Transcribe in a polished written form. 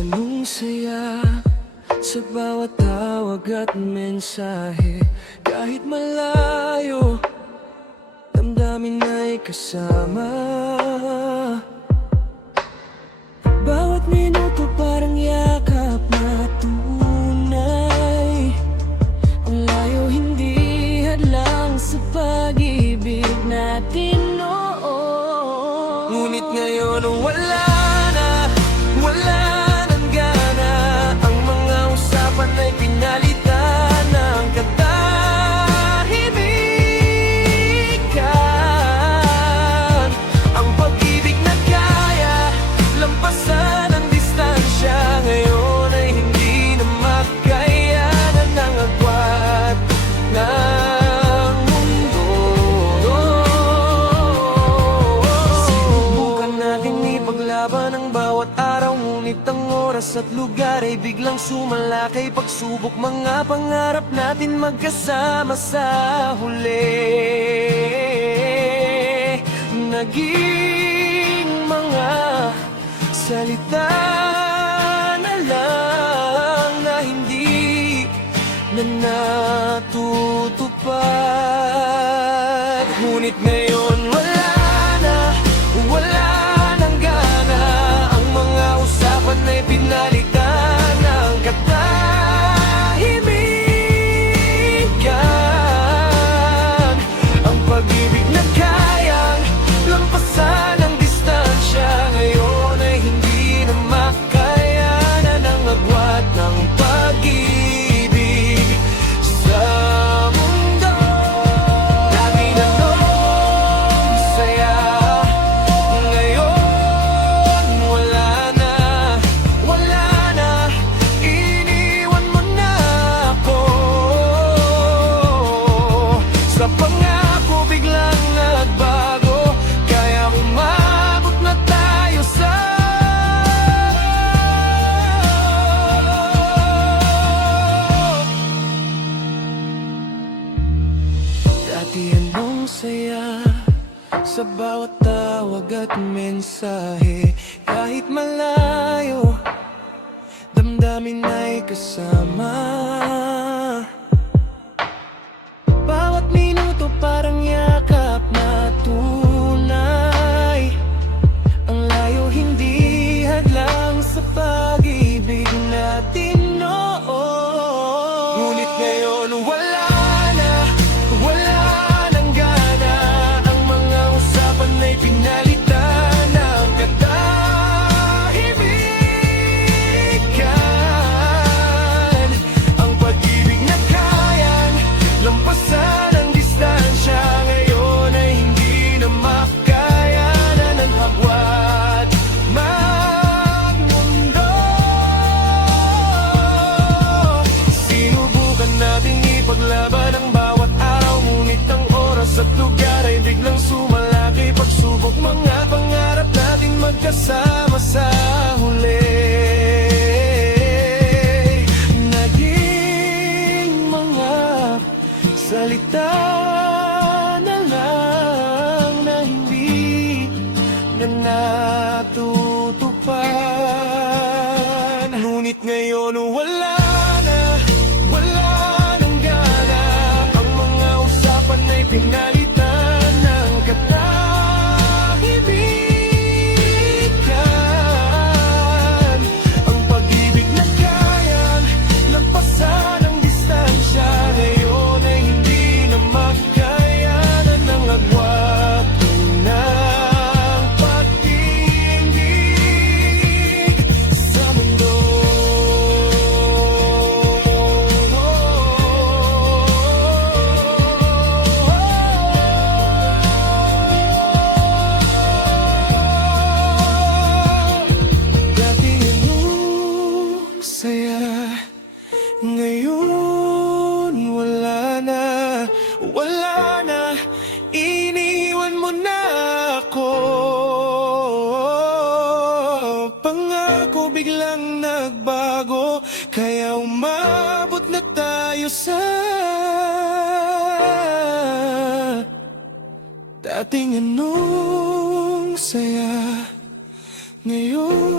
anong saya sa bawat tawag at mensahe. Kahit malayo, damdamin ay kasama. Bawat minuto parang yakap na tunay. Ang layo hindi hadlang sa pag-ibig natin noon. Ngunit ngayon wala na, wala nang gana. Ang mga usapan ay pinalitan ng katahimikan. Ang pag-ibig na kaya lampasan ang distansya, ngayon ay hindi na makayanan ng agwat ng mundo. Sinubukan natin ipaglaban ang bawat araw, ngunit ang oras at lugar ay biglang sumalakay. Pagsubok mga pangarap natin magkasama sa huli. Naging mga salita na lang na hindi na natutupad. Ngunit ngayon wala na, wala nang gana. Ang mga usapan ay pinalitan ng katahimikan. Ang pag-ibig na kayang lampasan ang distansya, ngayon ay hindi na makayanan ng agwat ng pag-ibig sa mundo. Dati na noong saya, ngayon wala na, wala na. Iniwan mo na ako. Sa pangako biglang nagbago, kaya umabot na tayo sa dati anong saya sa bawat tawag at mensahe. Kahit malayo, damdamin ay kasama. Bawat minuto parang yakap na tunay. Ang layo hindi hadlang sa pag-ibig natin noon. Ngunit ngayon wala na, wala nang gana. Ang mga usapan ay pinalitan ng katahimikan. Ang pag-ibig na kayang lampasan ang distansya, ngayon ay hindi na makayanan ng agwat ng mundo. Sinubukan nating ipaglaban ang bawat araw, ngunit ang oras at lugar ay biglang sumalaki. Pagsubok mga pangarap natin magkasama sa huli. Naging mga salita na lang na hindi na natutupad. Ngunit ngayon wala na, wala nang gana. Ang mga usapan ay pinalitan ng katahimikan. Ang pag-ibig na kayang lampasan ang distansya, ngayon ay hindi na makayanan ng agwat ng pag-ibig sa mundo. Dati anong saya, ngayon wala na, wala na. Iniwan mo na ako. Pangako biglang nagbago, kaya umabot na tayo sa dating anong saya, ngayon